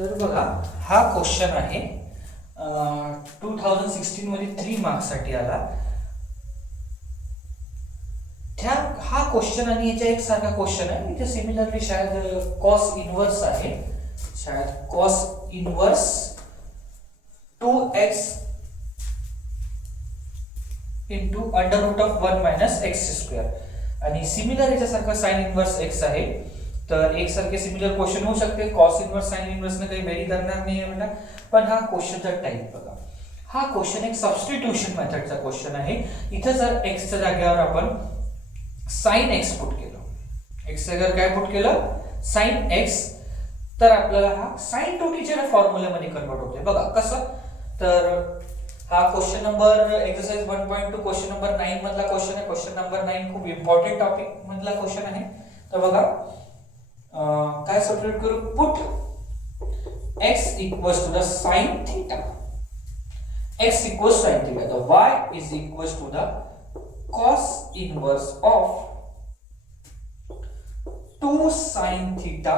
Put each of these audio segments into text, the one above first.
तर बघा हा क्वेश्चन आहे 2016 मध्ये 3 मार्क्स साठी आला. हा क्वेश्चन आणि याच्या एक सारखा क्वेश्चन आहे. इथे सिमिलरली शायद कॉस इनवर्स आहे, शायद cos inverse 2x into under root of 1 minus x square आणि सिमिलर याच्यासारखा साइन इनवर्स x आहे. तर एक सारखे सिमिलर क्वेश्चन होऊ शकते. कॉस इनवर्स साइन इनवर्स ने काही व्हेरी करणार नाही आहे बेटा. पण हा क्वेश्चनचा टाइप बघा, हा क्वेश्चन एक सबस्टिट्यूशन मेथडचा क्वेश्चन आहे. इथे जर x च्या जागेवर आपण sin x पुट केलं, x च्या जागेवर काय पुट केलं sin x, तर आपल्याला हा sin 2t च्या फॉर्म्युल्यामध्ये कन्वर्ट होते. बघा कसं, तर हा question number exercise 1.2 question number 9 मधला क्वेश्चन आहे. क्वेश्चन नंबर 9 खूप इम्पॉर्टंट टॉपिक मधला क्वेश्चन आहे. तर बघा काय सब्स्टिट्यूट करू, put x equals to the sin theta, x equals sin theta, तर y is equals to the cos inverse of 2 sin theta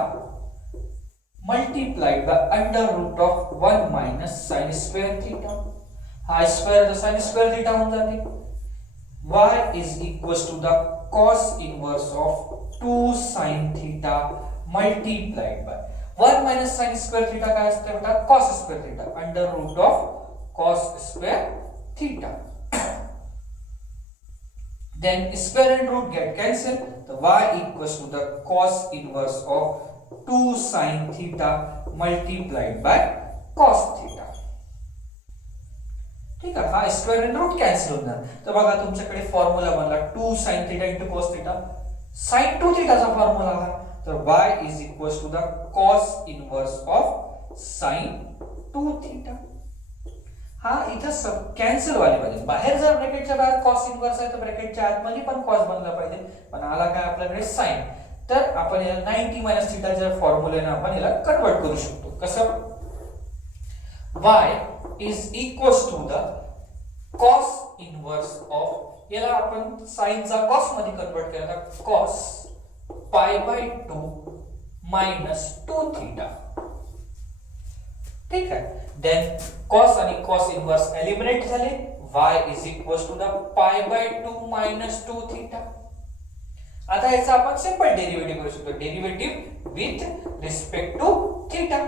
multiplied by under root of 1 minus sin square theta. हा square तर sin square theta होऊन जाते. y is equals to the cos inverse of 2 sin theta multiplied by 1 minus sin square theta काय असते बेटा, cos square theta under root of cos square theta. Then square and root get cancelled. The y equals to the cos inverse of 2 sin theta multiplied by cos theta. ठीक आहे, हा square आणि route cancel होणार. तर बघा तुमच्याकडे formula बनला 2 sin theta into cos theta, sin 2 theta चा फॉर्म्युला हा. तर y is equals to the cos inverse of sin 2 theta. हा इथं सब कॅन्सल वाले पाहिजे. बाहेर जर ब्रॅकेटच्या बाहेर cos इनवर्स आहे तर ब्रॅकेटच्या आतमध्ये पण cos बनला पाहिजे, पण आला काय आपल्याकडे sin. तर आपण याला 90 मायनस थीटा च्या फॉर्म्युलेने आपण याला कन्वर्ट करू शकतो. कसं, y is equals to the cos inverse of, याला आपण sin चा cos मध्ये कन्वर्ट केला तर cos pi by 2 minus 2 theta. ठीक आहे. देन cos आणि cos इनवर्स एलिमिनेट झाले. y is equals to the pi by 2 minus 2 theta. आता याचा आपण सिंपल डेरिव्हेटिव्ह करू शकतो, derivative with respect to theta.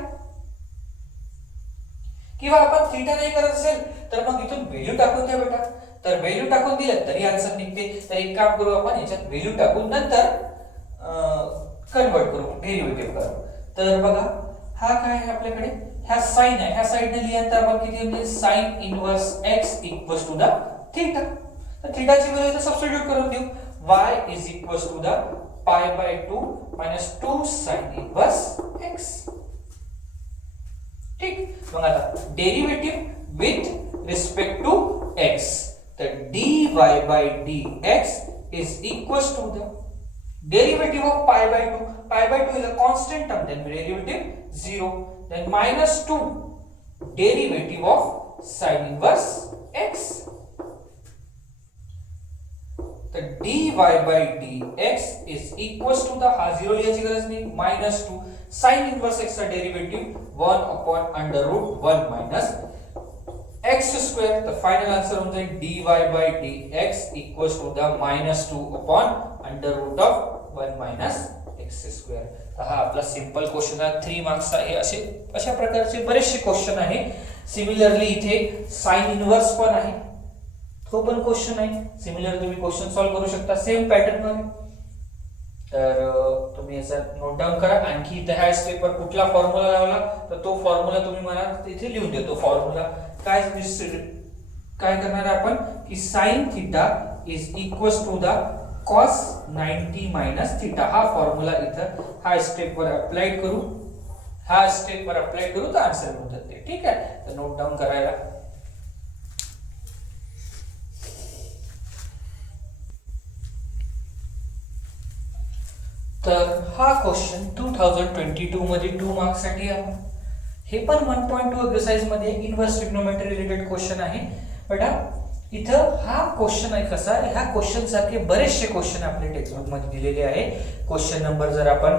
किंवा आपण थीटा नाही करत असेल तर मग इथून व्हॅल्यू टाकून द्या बेटा. तर व्हॅल्यू टाकून दिलं तरी आन्सर निघते. तर एक काम करू, आपण याच्यात व्हॅल्यू टाकून नंतर कन्वर्ट करू, डेरिव्हेटिव्ह करू. तर बघा हा काय आहे आपल्याकडे, ह्या साइन आहे, ह्या साइडने लिहिल्यानंतर आपण किती म्हणजे sin inverse x equals to the theta. तर थीटाची व्हॅल्यू इथे सबस्टिट्यूट करून देऊ. y is equals to the pi by 2 minus 2 sin inverse x. ठीक, मग आता derivative with respect to x, तर dy by dx is equals to the derivative of pi by 2. pi by 2 is a constant term, then derivative 0, then minus 2 derivative of sin inverse x. The dy by dx is equals to the, हा 0 लिहायची गरज नाही, minus 2 sin inverse x चा derivative 1 upon under root 1 minus x square. तर final answer होऊन जाईल dy by dx equals to the minus 2 upon under root of 1 minus x square. तर हा आपला सिंपल क्वेश्चन आहे, 3 मार्क्स आहे. अशा प्रकारचे बरेचसे क्वेश्चन आहे. सिमिलरली इथे साइन इनवर्स पण आहे, तो पण क्वेश्चन आहे. सिमिलर तुम्ही क्वेश्चन सॉल्व्ह करू शकता सेम पॅटर्न मध्ये. तर तुम्ही याचा नोट डाऊन करा. आणखी इथे ह्या स्टेपवर कुठला फॉर्म्युला लावला तर तो फॉर्म्युला तुम्ही मला इथे लिहून देतो. फॉर्म्युला काय करणार आपण की sin theta is equals to the cos 90 minus theta. हा फॉर्म्युला इथं हा स्टेपवर अप्लाइड करू, हा स्टेपवर अप्लाइड करू तर आन्सर होऊन जाते. ठीक आहे, तर नोट डाऊन करायला. तर हा क्वेश्चन 2022 मध्ये 2 मार्क्स साठी आहे. हे पण 1.2 एक्सरसाइज मध्ये इनवर्स ट्रिग्नोमेट्री रिलेटेड क्वेश्चन आहे बेटा. इथं हा क्वेश्चन आहे कसा, ह्या क्वेश्चन सारखे बरेचसे क्वेश्चन आपल्या टेक्स्ट बुक मध्ये दिलेले आहे. क्वेश्चन नंबर जर आपण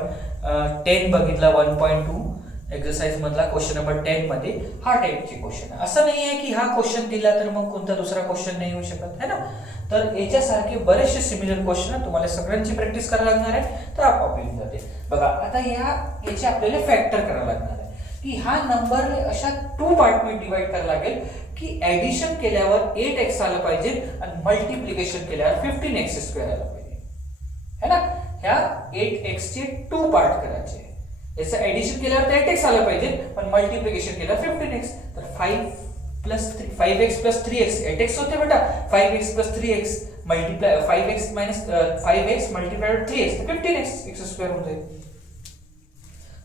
10 बघितला 1.2 एक्सरसाइज मधला क्वेश्चन नंबर 10 मध्ये हा टाइपची क्वेश्चन आहे. असं नाही आहे की हा क्वेश्चन दिला तर मग कोणता दुसरा क्वेश्चन नाही येऊ शकत है ना. तर याच्यासारखे बरेचसे सिमिलर क्वेश्चन तुम्हाला सगळ्यांची प्रॅक्टिस करायला लागणार आहे, तर आपोआप येऊन जाते. बघा आता याचे आपल्याला फॅक्टर करायला लागणार आहे की हा नंबर अशा 2 पार्ट मध्ये डिवाइड करायला लागेल की ऍडिशन केल्यावर 8x आलं पाहिजे आणि मल्टिप्लिकेशन केल्यावर 15x² आलं पाहिजे है ना. ह्या 8x चे 2 पार्ट करायचे. याचं ऍडिशन केल्यावर 8x आलं पाहिजे पण मल्टिप्लिकेशन केल्यावर 15x. तर 5x plus 3x 8x होते बेटा. 5x plus 3x multiply 5x minus 5x multiplied 3x तर 15x² होऊन जाईल.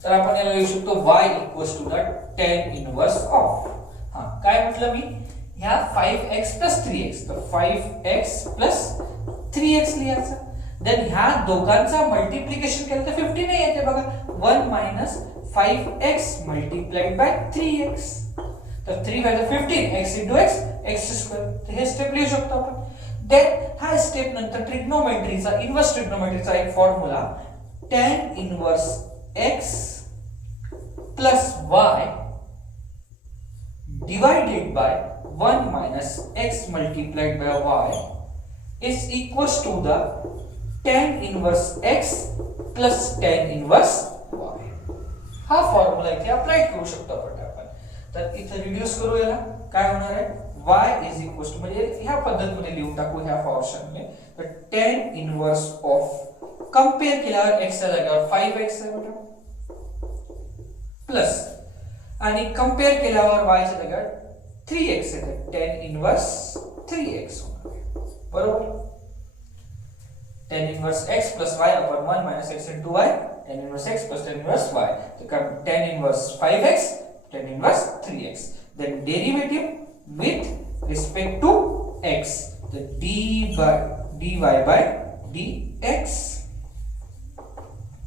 तर आपण याला लिहू शकतो y equals to the tan inverse of. हा काय म्हटलं मी, ह्या 5x plus 3x तर 5x plus 3x लिहायचं. देन ह्या दोघांचा मल्टिप्लिकेशन केलं तर 15 येते बघा. 1 minus 5x multiplied by 3x तर 3 by 15 x into x x². तर हे स्टेप लिहू शकतो आपण. देन हा स्टेप नंतर ट्रिग्नोमेट्रीचा इन्व्हर्स ट्रिग्नोमेट्रीचा एक formula tan inverse x plus y divided by 1 minus x multiplied by y is equals to the tan inverse x plus tan inverse y. हा formula इथे अप्लाय करू शकतो आपण. तर इथे रिड्यूस करू याला. काय होणार आहे, y is equals to म्हणजे ह्या पद्धतीमध्ये लिहून टाकू ह्या फॉर्म्युलाने. तर tan inverse of कंपेअर केल्यावर x च्या जागेवर 5x आहे बेटा प्लस आणि कंपेअर केल्यावर y च्या जागेवर 3x आहे. tan इन्व्हर्स 3x होणार आहे बरोबर. tan inverse x plus y upon 1 minus x into y tan inverse x plus tan inverse y. तो tan inverse 5x tan inverse 3x. Then derivative with respect to x the dy by dx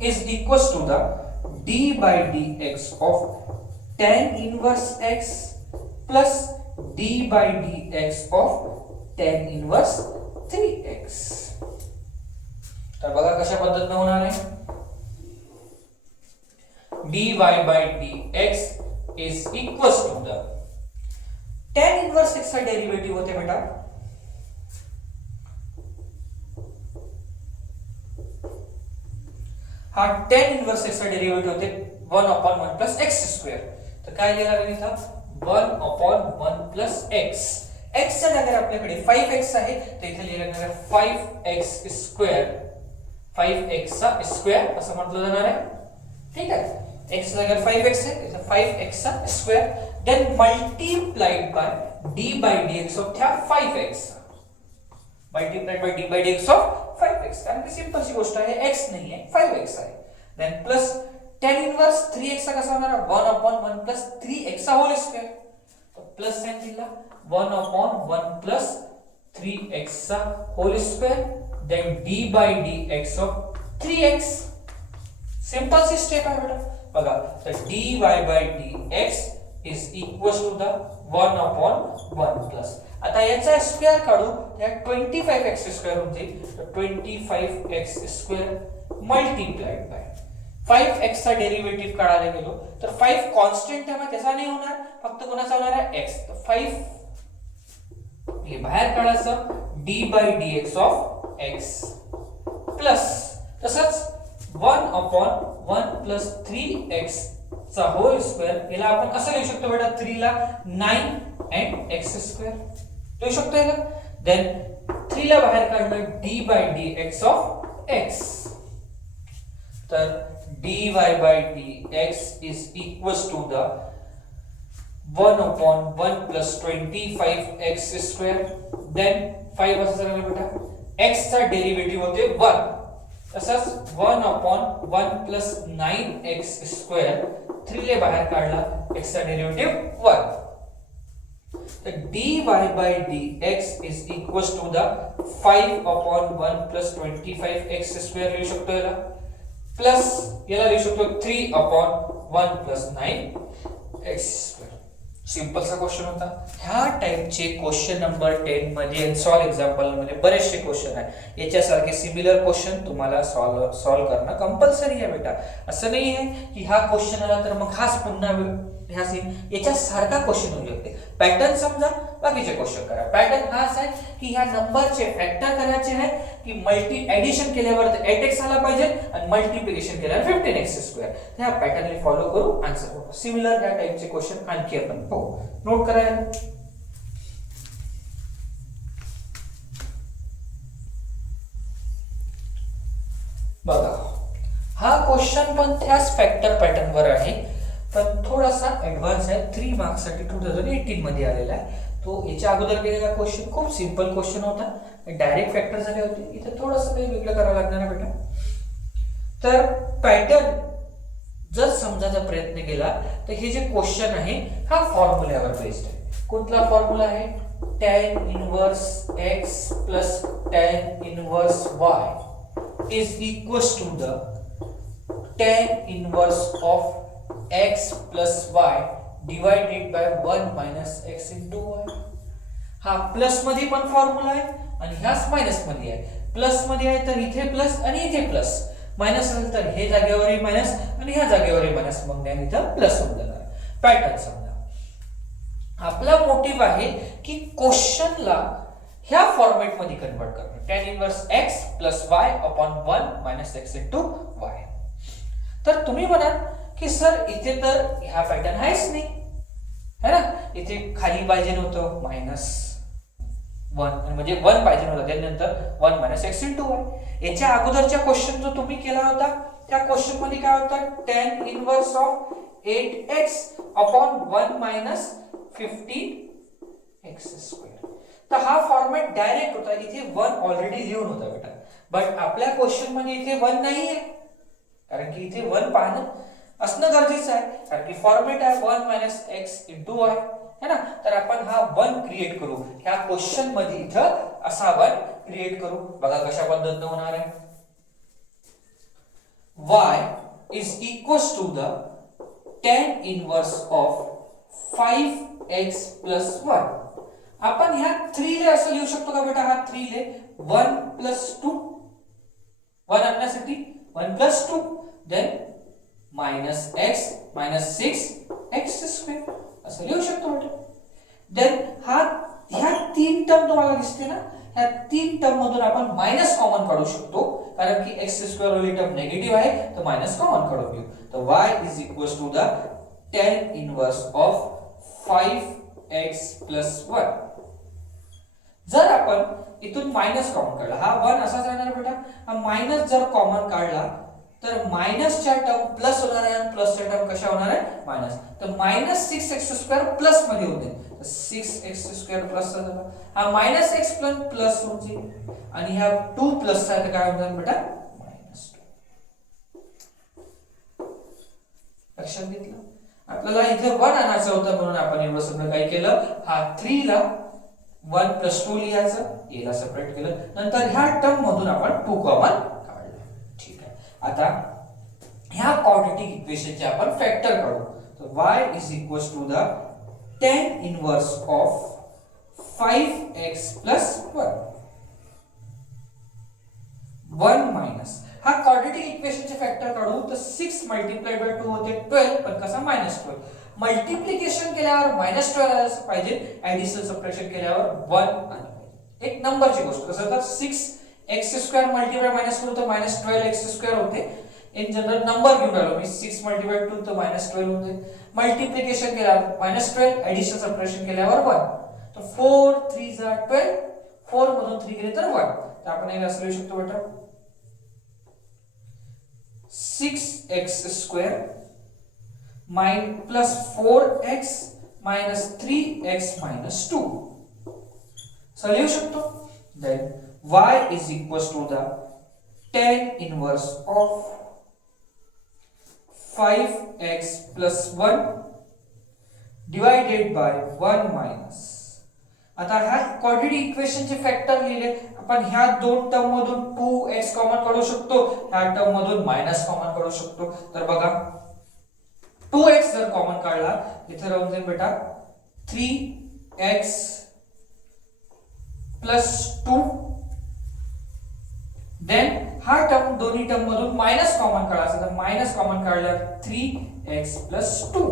is equals to the d by dx of tan inverse x plus d by dx of tan inverse 3x. तर बघा कशा पद्धतीने होणार आहे. dy by dx is equals to the tan inverse x चा derivative होते बेटा हा tan inverse x चा डेरिवेटिव्ह होते 1/1 plus x². तर काय लिहिला मी इथं 1/1 plus x. x च्या जागेवर आपल्याकडे 5x आहे तर इथे लिहिलं आहे 5x². 5x चा स्क्वेअर असं म्हटलं जाणार आहे. ठीक आहे. x च्या जागेवर 5x आहे तर 5x चा square. Then multiplied by d by dx of त्या 5x. Multiplied by d by dx of 5x. कारण की सिंपल सी गोष्ट आहे, x नाही आहे 5x आहे. Then plus tan inverse 3x चा कसा होणार 1/1 plus 3x चा होल स्क्वेअर. तर प्लस साइन दिला 1/1 plus 3x चा whole square. then d by dx of 3x. Simple सी स्टेप आहे बेटा बघा. तर dy by dx is equals to the 1/1 plus. आता याचा स्क्वेअर काढू त्या 25x² होऊन जाईल. तर 25x² मल्टिप्लाइड बाय 5x चा डेरिवेटिव्ह काढायला गेलो तर 5 कॉन्स्टंट आहे त्याचा नाही होणार, फक्त कोणाचा होणार आहे x. तर 5 हे बाहेर काढायचं d by dx of x plus तसंच 1/1 plus 3x चा होल स्क्वेअर. याला आपण असं लिहू शकतो बेटा 3 ला 9 and x² लिहू शकतो याला. देन 3 ला बाहेर काढलं d by dx of x. तर dy by dx is equals to the 1/1 plus 25x². Then 5 असं झालं बेटा x चा डेरिवेटिव्ह होते 1. तसंच 1/1 plus 9x². 3 ले बाहेर काढला x चा डेरिवेटिव्ह 1. तर dy by dx is equals to the 5/1 plus 25x² लिहू शकतो याला प्लस याला लिहू शकतो 3/1 plus 9x². सिंपलचा क्वेश्चन होता. ह्या टाइपचे क्वेश्चन नंबर 10 मध्ये सॉल्व एक्झाम्पल मध्ये बरेचसे क्वेश्चन आहे. याच्यासारखे सिमिलर क्वेश्चन तुम्हाला सॉल्व करणं कंपल्सरी आहे बेटा. असं नाही आहे की हा क्वेश्चन आला तर मग हाच पुन्हा ह्या सेम याच्यासारखा क्वेश्चन होऊ शकते. पॅटर्न समजा, बाकीचे क्वेश्चन करा. पॅटर्न हाच आहे की ह्या नंबरचे फॅक्टर करायचे आहे की मल्टी ऍडिशन केल्यावर 8x आला पाहिजे आणि मल्टिप्लिकेशन केल्यावर 15x². ह्या पॅटर्नने फॉलो करू आन्सर करू. सिमिलर ह्या टाइपचे क्वेश्चन आणखी आपण पाहू. नोट करायला बघा. हा क्वेश्चन पण त्याच फॅक्टर पॅटर्न वर आहे, पण थोडासा ऍडव्हान्स आहे. 3 मार्क्स साठी 2018 मध्ये आलेला आहे. तो याच्या अगोदर केलेला क्वेश्चन खूप सिंपल क्वेश्चन होता, डायरेक्ट फॅक्टर झाले होते. इथे थोडंसं काही वेगळं करावं लागणार आहे बेटा. तर पॅटर्न जर समजायचा प्रयत्न केला तर हे जे क्वेश्चन आहे हा फॉर्म्युल्यावर बेस्ड आहे. कुठला फॉर्म्युला आहे? tan inverse x plus tan inverse y is equals to the tan inverse of x plus y divided by 1 minus x into y. हा प्लस मध्ये पण फॉर्म्युला आहे आणि ह्याच मायनस मध्ये आहे. प्लस मध्ये आहे तर इथे प्लस आणि इथे प्लस, मायनस असेल तर हे जागेवरही मायनस आणि ह्या जागेवरही मायनस, मग त्या इथं प्लस होऊन जाणार. पॅटर्न समजा. आपला मोटिव्ह आहे की क्वेश्चनला ह्या फॉर्मॅट मध्ये कन्वर्ट करणं. tan inverse x plus y upon 1 minus x into y. तर तुम्ही म्हणाल की सर इथे तर ह्या पॅटर्न आहेच नाही है ना, इथे खाली पाहिजे नव्हतं -1 म्हणजे 1 पाहिजे नव्हतं, त्यानंतर 1 मायनस x इंटू y. याच्या अगोदरच्या क्वेश्चन जो तुम्ही केला होता त्या क्वेश्चन मध्ये काय होता? tan inverse of 8x upon 1 minus 15x². तर हा फॉर्मॅट डायरेक्ट होता. इथे 1 ऑलरेडी लिहून होता बेटा, बट आपल्या क्वेश्चन मध्ये इथे 1 नाही आहे, कारण की इथे 1 पाहणं असणं गरजेचं आहे, कारण की फॉर्मॅट आहे 1 मायनस x इंटू y है ना. तर आपण हा 1 क्रिएट करू. ह्या क्वेश्चन मध्ये इथं असा 1 क्रिएट करू. बघा कशा पद्धतीने होणार आहे. y is equals to the tan inverse of 5x plus 1. आपण ह्या 3 ले असं लिहू शकतो का बेटा? हा 3 ले 1 प्लस 2, 1 आणण्यासाठी 1 plus 2, then minus x minus 6x² असं लिहू शकतो बेटा. देन ह्या 3 टर्म तुम्हाला दिसते ना, ह्या 3 टर्म मधून आपण मायनस कॉमन काढू शकतो, कारण की x² वाली टर्म निगेटिव्ह आहे, तर मायनस कॉमन काढून घेऊ. तर y is equals to the tan inverse of 5x plus 1. जर आपण इथून मायनस कॉमन काढला, हा 1 असाच राहणार बेटा. हा मायनस जर कॉमन काढला तर मायनसच्या टर्म प्लस होणार आहे आणि प्लसच्या टर्म कशा होणार आहे? मायनस. तर मायनस 6x² प्लस मध्ये होते, तर 6x² प्लस झाला. हा मायनस x प्लस होते आणि ह्या 2 प्लस चा काय होणार बेटा? -2. लक्षात घेतलं? आपल्याला इथे 1 आणायचं होतं, म्हणून आपण एवढं सगळं काय केलं, हा 3 ला 1 प्लस 2 लिहायचं, a ला सेपरेट केलं, नंतर ह्या टर्म मधून आपण 2 कॉमन काढलं. ठीक आहे. आता ह्या क्वाड्रेटिक इक्वेशनचे आपण फॅक्टर काढू. तर y is equals to the tan inverse of 5x plus 1 minus, हा क्वाड्रेटिक इक्वेशनचे फॅक्टर काढू तर 6 मल्टिप्लाइड बाय 2 होते 12, पण कसा -12. मल्टिप्लिकेशन केल्यावर -12 आलं पाहिजे, ऍडिशन सबट्रॅक्शन केल्यावर 1 आलं पाहिजे. एक नंबरची गोष्ट. कसं तर 6x² मल्टिप्लाय मायनस करू तर -12x² होते. इन जनरल नंबर घेऊन आलो मी, 6 मल्टिप्लाइड 2 तर -12 होते. मल्टिप्लिकेशन केल्यावर -12, ऍडिशन सबट्रॅक्शन केल्यावर 1. तर 4 3 जा 12, 4 मधून 3 गेले तर 1. तर आपण हे असं लिहू शकतो बेटा, 6x² plus 4x minus 3x minus 2 असं लिहू शकतो. Then y is equals to the tan inverse of 5x plus 1 divided by 1 minus. आता ह्या क्वाड्रेटिक इक्वेशनचे फॅक्टर लिहिले आपण. ह्या 2 टर्म मधून 2x कॉमन काढू शकतो, ह्या टर्म मधून मायनस कॉमन काढू शकतो. तर बघा 2x जर कॉमन काढला इथे राहून जाईल बेटा 3x प्लस 2, देन हा टर्म दोन्ही टर्म मधून मायनस कॉमन काढायचा, तर मायनस कॉमन काढल्यावर 3x plus 2,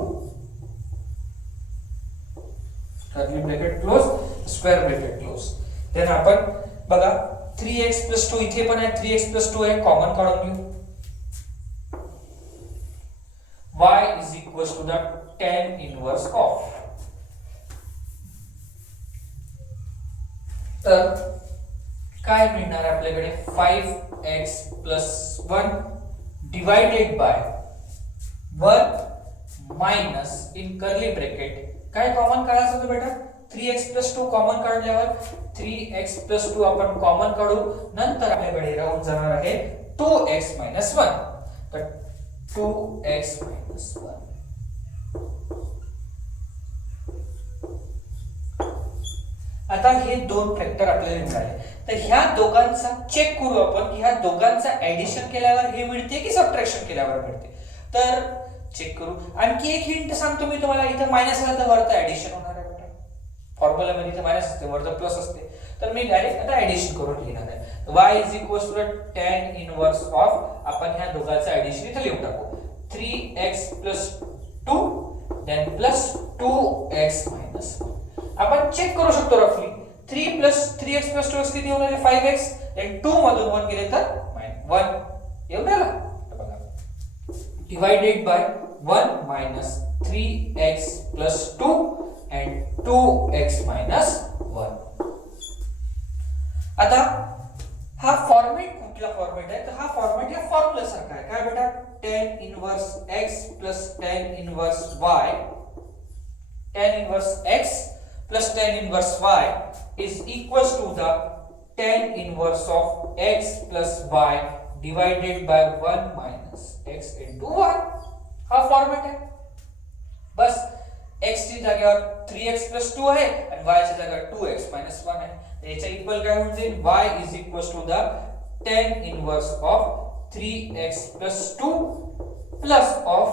curly bracket close, square bracket close. Then आपण बघा 3x प्लस 2 इथे पण आहे, 3x प्लस 2 आहे, कॉमन काढून घेऊ. y is equals to the tan inverse of, तर काय मिळणार आहे आपल्याकडे 5x plus 1 divided by 1 minus in curly bracket काय कॉमन काढायचं होतं बेटा, 3x प्लस 2 कॉमन काढल्यावर 3x प्लस 2 आपण कॉमन काढू, नंतर आपल्याकडे राहून जाणार आहे 2x मायनस 1, तर 2x मायनस 1. आता हे दोन फॅक्टर आपल्याला मिळाले, तर ह्या दोघांचा चेक करू आपण की ह्या दोघांचा ऍडिशन केल्यावर हे मिळते की सबट्रॅक्शन केल्यावर मिळते, तर चेक करू. आणखी एक हिंट सांगतो मी तुम्हाला, इथं मायनस आला तर वरतं ऍडिशन होणार आहे बेटा, फॉर्म्युला मध्ये इथे मायनस असते वरतं प्लस असते, तर मी डायरेक्ट आता ऍडिशन करून लिहिणार आहे. y is equals to tan inverse of, आपण ह्या दोघांचा ऍडिशन इथे लिहून टाकू, 3x plus 2 then plus 2x minus 1. आपण चेक करू शकतो रफली 3 प्लस 3x प्लस 2x किती होणार आहे 5x, देन 2 मधून 1 गेले तर 1 एवढं आला. बघा divided by 1 minus 3x plus 2 and 2x minus 1. आता हा फॉर्मेट कुठला फॉर्मेट आहे, तर हा फॉर्मेट या फॉर्म्युला सारखा आहे. काय बेटा, tan inverse x plus tan inverse y, tan inverse x plus tan inverse y is equals to the tan inverse of x plus y divided by 1 minus x into y. हा format आहे. बस x ची जागेवर 3x plus 2 आहे आणि y च्या जागेवर 2x minus 1 आहे. याच्या इक्वल काय होऊन जाईल, y is equals to the tan inverse of 3x plus 2 plus of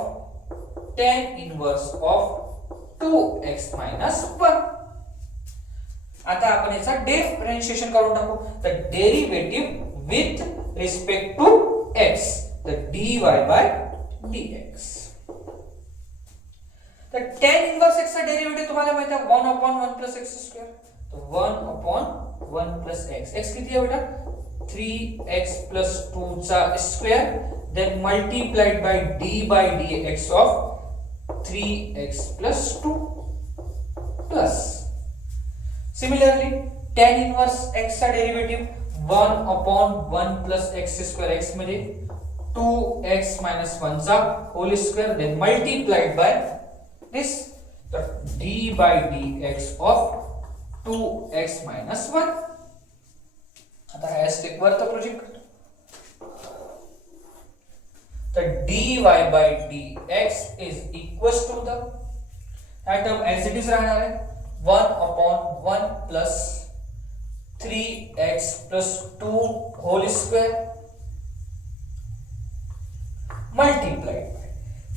tan inverse of 2x minus 1. आता आपण याचा डिफरेंशिएशन करून टाकू, तर derivative with respect to x, तर dy बाय dx. तर tan इनवर्स x चा डेरिव्हेटिव्ह तुम्हाला माहिती आहे 1/1 plus x स्क्वेअर, तो 1/1 plus x. x किती आहे बेटा, 3x plus 2 चा square, then multiplied by d by dx of 3x plus 2 plus. Similarly, tan inverse x चा derivative 1/1 plus x square, x म्हणजे 2x minus 1 चा whole square, then multiplied by this, तर d by dx of 2x minus 1. आता हा step वर तर project, तर dy by dx is equals to the, हा टर्म एज इट इज राहणार आहे 1/1 plus 3x plus 2 whole square multiplied by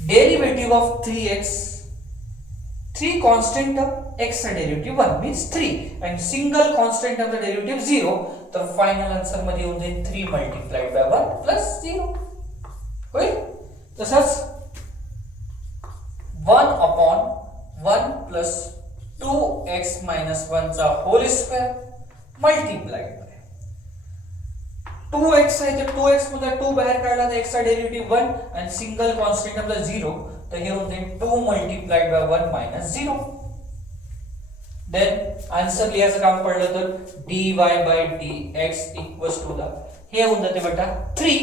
derivative of 3x, 3 constant of x चा derivative 1 means 3 and single constant of the derivative 0, तर final answer मध्ये येऊन जाईल 3 multiplied by 1 plus 0 होईल. तसंच 1/1 plus 2x minus 1 चा whole square multiplied by 2x आहे, तर 2x मध्ये 2 बाहेर काढला तर x चा डेरिव्हेटिव्ह 1 आणि सिंगल कॉन्स्टंट आपला 0, तर हे होते 2 multiplied by 1 minus 0. Then answer लिहायचं काम पडलं तर dy by dx equals to the, हे होऊन जाते बेटा 3,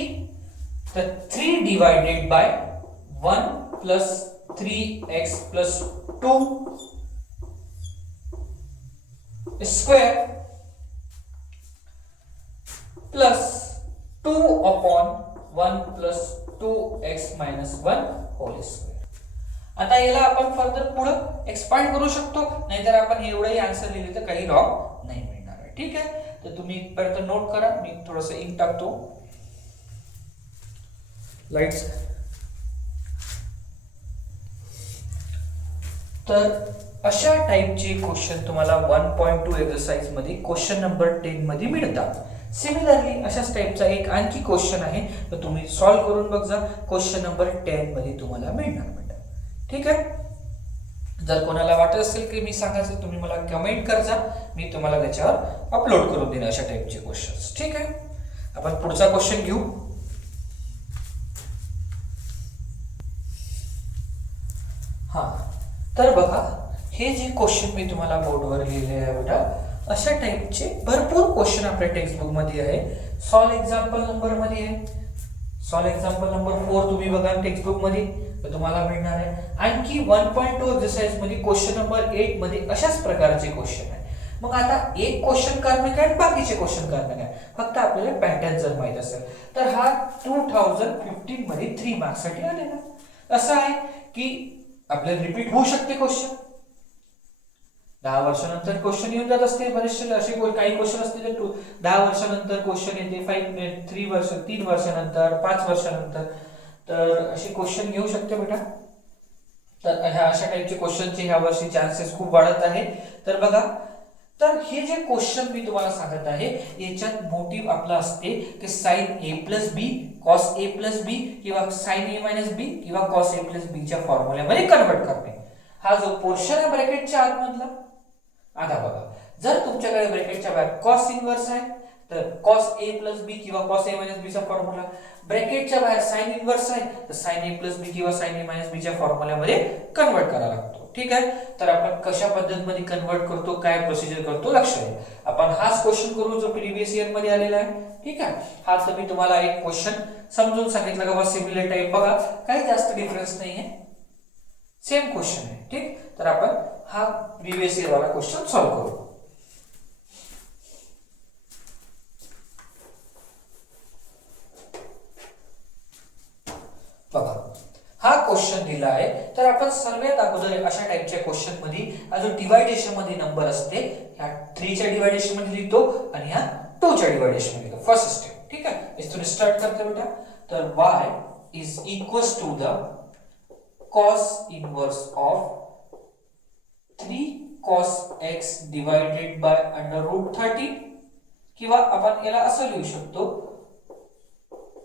तर 3 divided by 1 plus 3x plus 2 square plus 2/1 plus 2x minus 1 whole square. आता याला आपण फर्दर पुढे एक्सपांड करू शकतो, नाहीतर आपण एवढंही आन्सर लिहिले तर काही रॉंग नाही मिळणार आहे. ठीक आहे, तर तुम्ही परत नोट करा, मी थोडंसं इंक टाकतो. लाईट्स, तर अशा टाईपचे क्वेश्चन तुम्हाला 1.2 एक्सरसाइज मध्ये क्वेश्चन नंबर 10 मध्ये मिळतात. सिमिलरली अशाच टाईपचा एक आणखी क्वेश्चन आहे, तर तुम्ही सॉल्व्ह करून बघा. क्वेश्चन नंबर 10 मध्ये तुम्हाला मिळणार बेटा. ठीक आहे. जर कोणाला वाटत असेल की मी सांगायचं, तुम्ही मला कमेंट करजा, मी तुम्हाला त्याच्यावर अपलोड करून देईन अशा टाईपचे क्वेश्चन्स. ठीक आहे. आपण पुढचा क्वेश्चन घेऊ. हा, तर बघा, हे जे क्वेश्चन मी तुम्हाला बोर्डवर लिहिले आहे बेटा, अशा टाईपचे भरपूर क्वेश्चन आपल्या टेक्स्टबुक मध्ये आहे. सॉल्व एक्झाम्पल नंबर मध्ये आहे. सॉल्व एक्झाम्पल नंबर 4 तुम्ही बघा टेक्स्टबुक मध्ये, तर तुम्हाला मिळणार आहे. आणखी 1.2 एक्सरसाइज मध्ये क्वेश्चन नंबर 8 मध्ये अशाच प्रकारचे क्वेश्चन आहे. मग आता एक क्वेश्चन करणं काय, बाकीचे क्वेश्चन करणं काय, फक्त आपल्याला पॅटर्न जर माहित असेल तर हा 2015 मध्ये 3 मार्क्स साठी आलेला. असं आहे की आपल्याला रिपीट होऊ शकते क्वेश्चन. 10 वर्षानंतर क्वेश्चन येऊन जात असते बरेचसे. असे काही क्वेश्चन असते जे 10 वर्षानंतर क्वेश्चन येते, 3 वर्षानंतर, 5 वर्षानंतर, तर असे क्वेश्चन येऊ शकते बेटा. तर ह्या अशा टाईपचे क्वेश्चनचे ह्या वर्षी चान्सेस खूप वाढत आहे. तर बघा, तर हे जे क्वेश्चन मी तुम्हाला सांगत आहे, याच्यात मोटिव्ह आपला असते की sine a plus B, cos a plus B, किंवा साइन a मायनस बी, किंवा कॉस a प्लस बी च्या फॉर्म्युल्यामध्ये कन्वर्ट करणे. हा जो पोर्शन आहे ब्रॅकेटच्या आतमधला, आता बघा, जर तुमच्याकडे ब्रॅकेटच्या बाहेर कॉस इन्व्हर्स आहे, तर कॉस a प्लस बी किंवा कॉस a मायनस बी चा फॉर्म्युला, ब्रॅकेटच्या बाहेर साइन इन्व्हर्स आहे, तर साइन a प्लस बी किंवा साइन a मायनस बी च्या फॉर्म्युल्यामध्ये कन्वर्ट करावा लागतो. ठीक आहे. तर आपण कशा पद्धतीमध्ये कन्वर्ट करतो, काय प्रोसिजर करतो, लक्ष द्या. आपण हाच क्वेश्चन करू जो प्रिव्हियस इयर मध्ये आलेला आहे. ठीक आहे. हा तर मी तुम्हाला एक क्वेश्चन समजून सांगितलं का, बस सिमिलर टाइप बघा, काही जास्त डिफरन्स नाही आहे, सेम क्वेश्चन आहे. ठीक. तर आपण हा प्रिव्हियस इयर वाला क्वेश्चन सॉल्व करू. बघा, हा क्वेश्चन दिला आहे, तर आपण सर्वात अगोदर अशा टाइपच्या क्वेश्चन मध्ये जो डिवायडेशन मध्ये नंबर असते, ह्या 3 च्या डिवायडेशन मध्ये लिहितो आणि ह्या 2 च्या डिवायडेशन मध्ये लिहितो. First step. ठीक आहे. इथून स्टार्ट करते बेटा. तर y is equals to the cos inverse of 3 cos x divided by under root 30, किंवा आपण याला असं लिहू शकतो,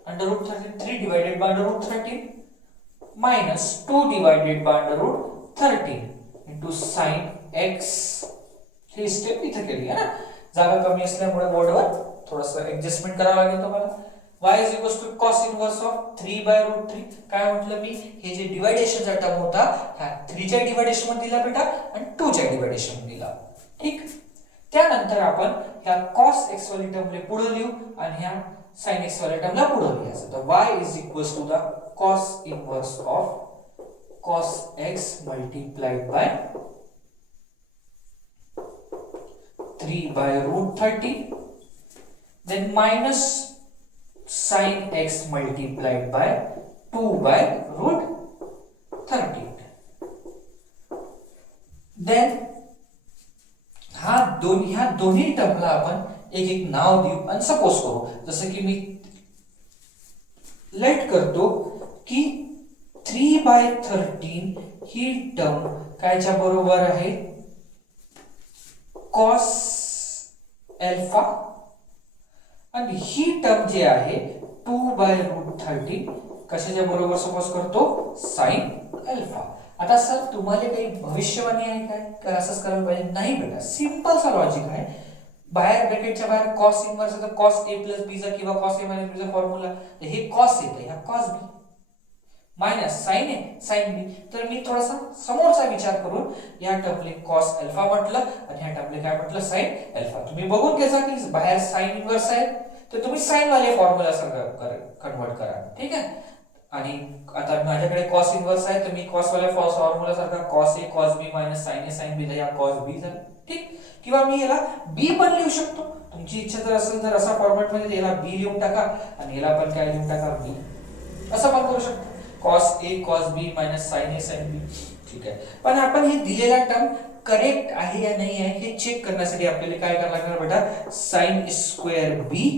under root 3 divided by under root 13 minus 2 divided by under root 13 into sin x. He step इथे केली आहे ना, जागा कमी असल्यामुळे बोर्डवर थोडंसं ऍडजस्टमेंट करावं लागेल तुम्हाला. y is equals to cos inverse of 3 by root 3. काय म्हटलं मी, हे जे डिवायडेशनचा टर्म होता, हा 3 च्या डिवायडेशन मध्ये दिला बेटा आणि 2 च्या डिवायडेशन मध्ये दिला. ठीक. त्यानंतर आपण ह्या cos x वाली टर्मला पुढे लिहू आणि ह्या sin x वाल्या टर्मला पुढे लिहायचं. तर y is equals to the cos inverse of cos x multiplied by 3 by root 30, then minus sin x multiplied by 2 by root 13. then ह्या दोन्ही टर्मला आपण एक एक नाव देऊ आणि सपोज करू. जसं की मी लेट करतो की 3/13 ही टर्म कायच्या बरोबर आहे, cos अल्फा, आणि ही टर्म जी आहे 2/√13 कशाच्या बरोबर सपोज करतो, sin अल्फा. आता सर तुम्हाला काही भविष्यवाणी आहे काय, तर असंच करायला पाहिजे? नाही बेटा, सिंपल सा लॉजिक आहे. बाहेर ब्रॅकेटच्या बाहेर cos इन्व्हर्स आहे, तर cos a प्लस b चा किंवा cos a मायनस b चा फॉर्म्युला, तर हे cos येते, हा cos b minus sin a sin b. तर मी थोडासा समोरचा विचार करून या टर्मले cos अल्फा म्हटलं आणि ह्या टर्मले काय म्हटलं, sin अल्फा. तुम्ही बघून घ्या की बाहेर sin इन्व्हर्स आहे, तर तुम्ही sin वाले फॉर्म्युला कन्वर्ट करा. ठीक आहे. आणि आता माझ्याकडे cos इन्व्हर्स आहे, तर मी cos वाल्या फॉर्म्युला सारखा cos a cos b minus sin a sin b, तर या cos b झालं. ठीक. किंवा मी याला b पण लिहू शकतो, तुमची इच्छा जर असेल तर असा फॉर्मॅट मध्ये याला b लिहून टाका आणि याला पण काय लिहून टाका, b, असं पण करू शकतो, cos a cos b minus sin a sin b. ठीक आहे. पण आपण हे दिलेला टर्म करेक्ट आहे या नाही आहे हे चेक करण्यासाठी आपल्याला काय करायला लागणार बेटा, sin square b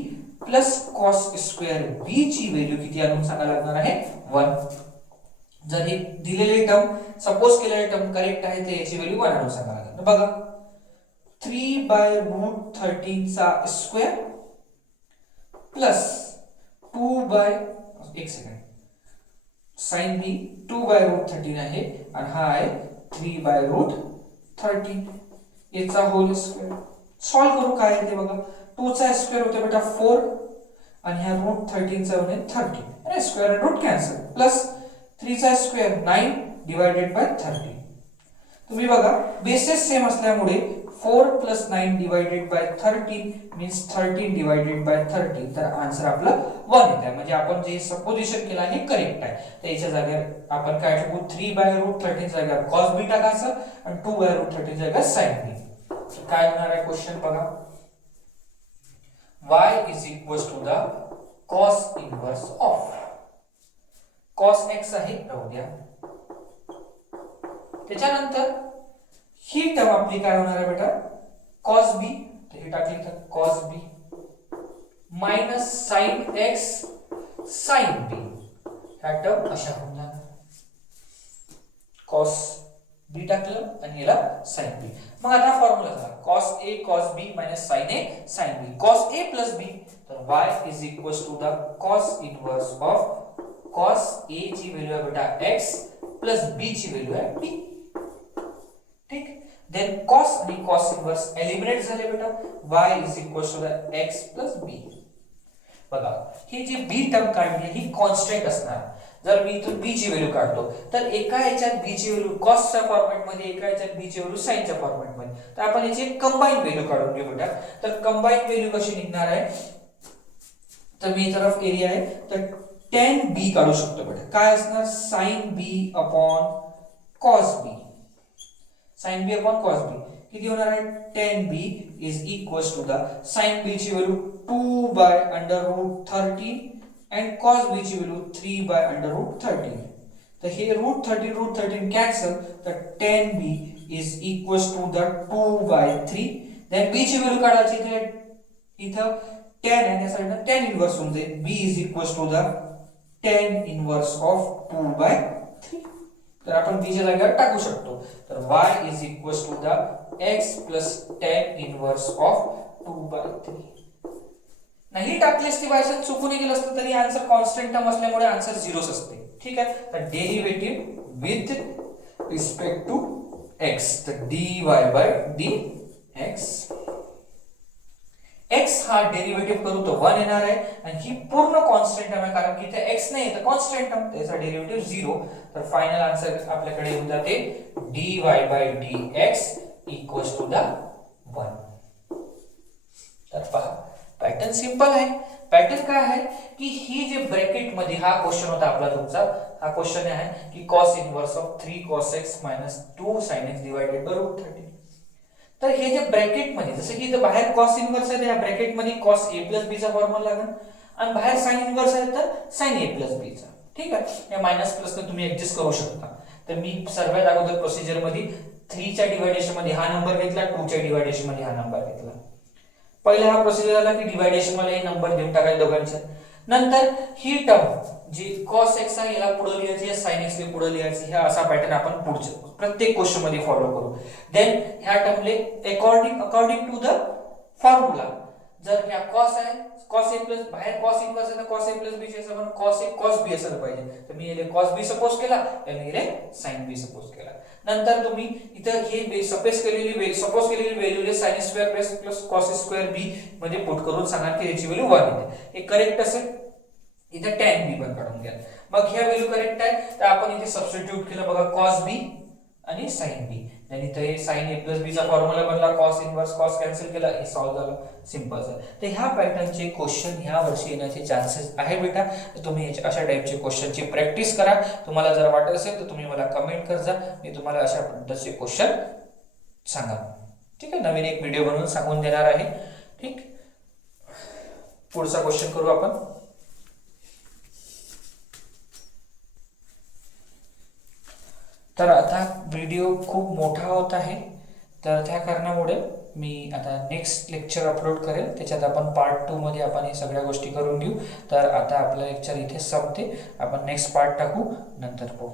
plus cos square b ची व्हॅल्यू किती आणून सांगायला लागणार आहे, 1. जर ही दिलेली टर्म सपोज केलेली टर्म करेक्ट आहे तर याची व्हॅल्यू 1 आणून सांगायला लागेल. बघा 3/√13 चा square plus 1 second sine B 2/√13 आहे आणि हा आहे 3/√13 याचा होल स्क्वेअर. सॉल्व करू काय आहे ते बघा. 2 चा स्क्वेअर होते बेटा 4 आणि ह्या √13 चा होणे 30. अरे स्क्वेअर आणि रूट कॅन्सल प्लस 3 चा स्क्वेअर 9 डिवाइडेड बाय 30. तुम्ही बघा बेसेस सेम असल्यामुळे 4 + 9 divided by 13 means 13 divided by 30. तर आन्सर आपला 1 येत आहे. म्हणजे आपण जे सपोजिशन केलं आहे करेक्ट आहे. तर याच्या जागेवर आपण काय टाकू 3/√13 जागेवर cos b टाकायचं आणि 2/√13 जागेवर sin b. काय होणार आहे क्वेश्चन बघा. y = the cos inverse of cos x आहे राहू द्या. त्याच्यानंतर ही टर्म आपली काय होणार आहे बेटा cos b. तर हे टाकली तर cos b minus sin x sin b. ह्या टर्म अशा होऊन जाणार. cos b टाकलं आणि याला sin b. मग आता फॉर्म्युला झाला cos a cos b minus sin a sin b. cos a plus b तर y = the cos inverse of cos a ची व्हॅल्यू आहे बेटा x प्लस b ची व्हॅल्यू आहे b. ठीक. देन cos आणि cos इन्व्हर्स एलिमिनेट झाले बेटा. y = the x plus b. बघा ही जी b टर्म काढली ही कॉन्स्टंट असणार. जर मी इथून b ची व्हॅल्यू काढतो तर एका याच्यात b ची व्हॅल्यू cos च्या फॉर्मॅट मध्ये एका याच्यात b ची व्हॅल्यू sin च्या फॉर्मॅट मध्ये. तर आपण याची कंबाईन व्हॅल्यू काढून घेऊ बेटा. तर कंबाईन व्हॅल्यू कशी निघणार आहे तर मी तरफ एरिया आहे तर tan b काढू शकतो बेटा. काय असणार sin b upon cos b. sin b upon cos b किती होणार आहे tan b = the sin b ची व्हॅल्यू 2/√13 and cos b ची व्हॅल्यू 3/√13. तर हे √13 कॅन्सल तर tan b = the 2/3. then b ची व्हॅल्यू काढायची तर इथं tan आहे त्या साइडला tan इन्व्हर्स होऊन जाईल. b = the tan inverse of 2/3. तर आपण b च्या जागेवर टाकू शकतो. तर y = the x plus tan inverse of 2/3. नाही टाकलेस ती बायसन चुकून गेलं असतं तरी आन्सर कॉन्स्टंट टर्म असल्यामुळे आन्सर 0च असते. ठीक आहे. तर derivative with respect to x तर dy/dx x हा डेरिव्हेटिव्ह करू तो 1 येणार आहे आणि ही पूर्ण कॉन्स्टंट टर्म आहे कारण की इथे x नाही तर कॉन्स्टंट टर्म त्याचा डेरिव्हेटिव्ह 0. तर फायनल आन्सर आपल्याकडे येऊन जाते dy/dx = the 1. तर पहा पॅटर्न सिंपल आहे. पॅटर्न काय आहे की ही जे ब्रॅकेट मध्ये हा क्वेश्चन होता आपला तुमचा. हा क्वेश्चन आहे की cos inverse of 3 cos x minus 2 sin x divided bye √13. तर हे जे ब्रॅकेट मध्ये जसं की इथं बाहेर cos इन्व्हर्स आहे तर या ब्रॅकेट मध्ये cos a plus b चा फॉर्म्युला लागेल आणि बाहेर sin इन्व्हर्स आहे तर sin a plus b चा. ठीक आहे. या मायनस प्लस ने तुम्ही ऍडजस्ट करू शकता. तर मी सर्वात अगोदर प्रोसिजर मध्ये 3 च्या डिवायडेशन मध्ये हा नंबर घेतला 2 च्या डिवायडेशन मध्ये हा नंबर घेतला. पहिला हा प्रोसिजर झाला की डिवायडेशन मध्ये नंबर देऊन टाकायचे दोघांचे. नंतर ही टर्म जी cos x आहे याला पुढे लिहायची sin x ने पुढे लिहायची. हा असा पॅटर्न आपण पुढच्या प्रत्येक क्वेश्चन मध्ये फॉलो करू. देन ह्या टर्मले अकॉर्डिंग टू द फॉर्म्युला जर ह्या cos आहे cos a प्लस बाहेर cos इन्व्हर्स आहे तर cos a प्लस b चे समान cos a cos b असलं पाहिजे. तर मी याला cos b सपोज केला आणि याला sin b सपोज केला. नंतर तुम्ही इथं हे सपोज केलेली व्हॅल्यूले sin square plus cos square b मध्ये पुट करून सांगा की याची व्हॅल्यू 1 येते. हे करेक्ट असेल इथे tan b पण काढून घ्या. मग ह्या व्हॅल्यू करेक्ट आहे तर आपण इथे सबस्टिट्यूट केलं बघा cos b आणि sin b. आणि इथे sin a plus b चा फॉर्म्युला बनला cos इन्व्हर्स cos कॅन्सल केला हे सॉल्व्ह झालं. सिंपल आहे. तर ह्या पॅटर्नचे क्वेश्चन ह्या वर्षी येण्याचे चान्सेस आहे बेटा. तुम्ही अशा टाइपचे क्वेश्चनची प्रॅक्टिस करा. तुम्हाला जर वाटत असेल तर तुम्ही मला कमेंट कर जा. मी तुम्हाला अशा पद्धतीचे क्वेश्चन सांगा. ठीक आहे. नवीन एक व्हिडिओ बनवून सांगून देणार आहे. ठीक. पुढचा क्वेश्चन करू आपण. तर आता व्हिडिओ खूप मोठा होत आहे तर त्या कारणामुळे मी आता नेक्स्ट लेक्चर अपलोड करेल. त्याच्यात आपण पार्ट 2 मध्ये आपण हे सगळ्या गोष्टी करून घेऊ. तर आता आपलं लेक्चर इथे संपते. आपण नेक्स्ट पार्ट टाकू नंतर पाहू.